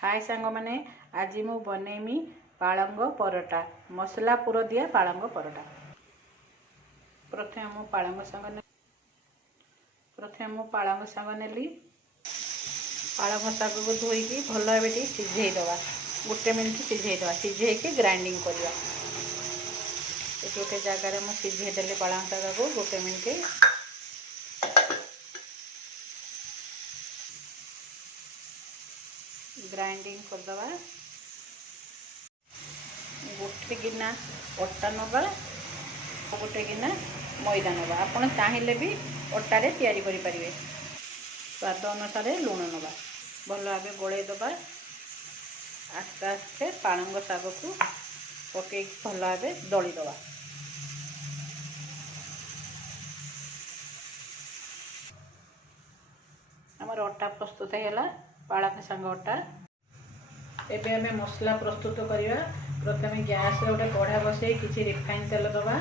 हाय सांग मैंने आज मु बनैमी पालंग परोटा मसला पुर दिया पालंग परोटा। प्रथम मु पालंग सांग नेली। पालंग शाग को धोईकी भल भाव सिझेदवा गोटे मिनिट सिझेदवा सिझेकी ग्राइंडिंग करवा। गोटे जगार मुझे सिझेदेली पालंग शाग को गोटे मिनिट ग्राइंडिंग करदवा। गोटे गिना अटा नवा गोटे गिना मैदा नवा। आपड़ चाहिए भी अटारे तैयारी करि परिबे। स्वाद अनुसार लुण नवा भल भाव गोले दबा। आस्ते आस्ते पालंग शाग को पकई भल भाव दली दबा। आमर अटा प्रस्तुत है पालंग शाग अटा। एबे हमें मसला प्रस्तुत करवा। प्रथम गैस रे गोटे कढ़ा बसई किसी रिफाइन तेल दबा।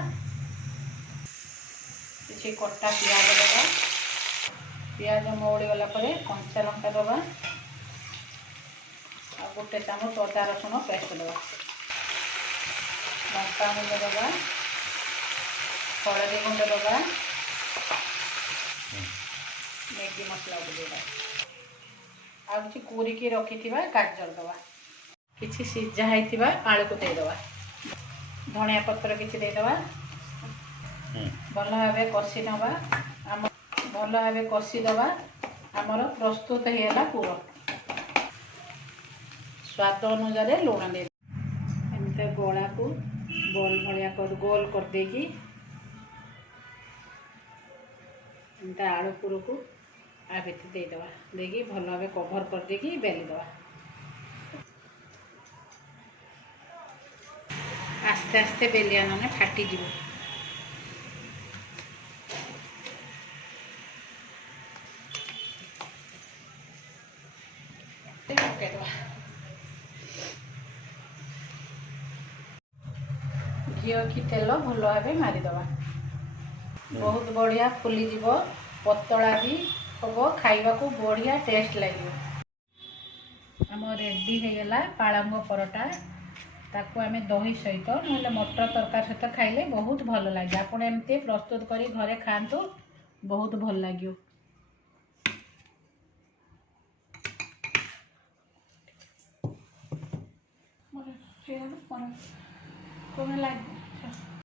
किसी कटा पियाज दबा। पियाज मौड़ी गला परे कंचा लंका दबा। आ गोटे चामच अदा रसुण पेस्ट दबा। लंका गुंड दबा। हलदी गुंड दबा। मैगी मसला देवा। आ किसी कुरिकी रखी गाजर दबा। किसी सीझा होता आलू को देदवा। धनिया पत्र किसी देदवा। भल भाव कषि नवा। भल भाव कषिदवा। आमर प्रस्तुत होगा पुर। स्वाद अनुसार लुण दे एमती गोला को बॉल भाया गोल कर देकी एमती आलू पुर को आ भीतर देदवा। देकी भल भाव कभर कर देकी बेलीदवा। आस्ते आस्ते बेलिया ना फाटी जीव। घी कि तेल भल भाव मारिदवा। बहुत बढ़िया फुली जीव। पतला भी हम खाइबा को बढ़िया टेस्ट लगे। आम रेडी होगा पालंग परोटा। ताको आमे दही सहित ना मटर तरकारी सहित खाइले बहुत भल लगे। आपड़ एमती प्रस्तुत करी घरे खातु बहुत भल लगे। कौन लगे।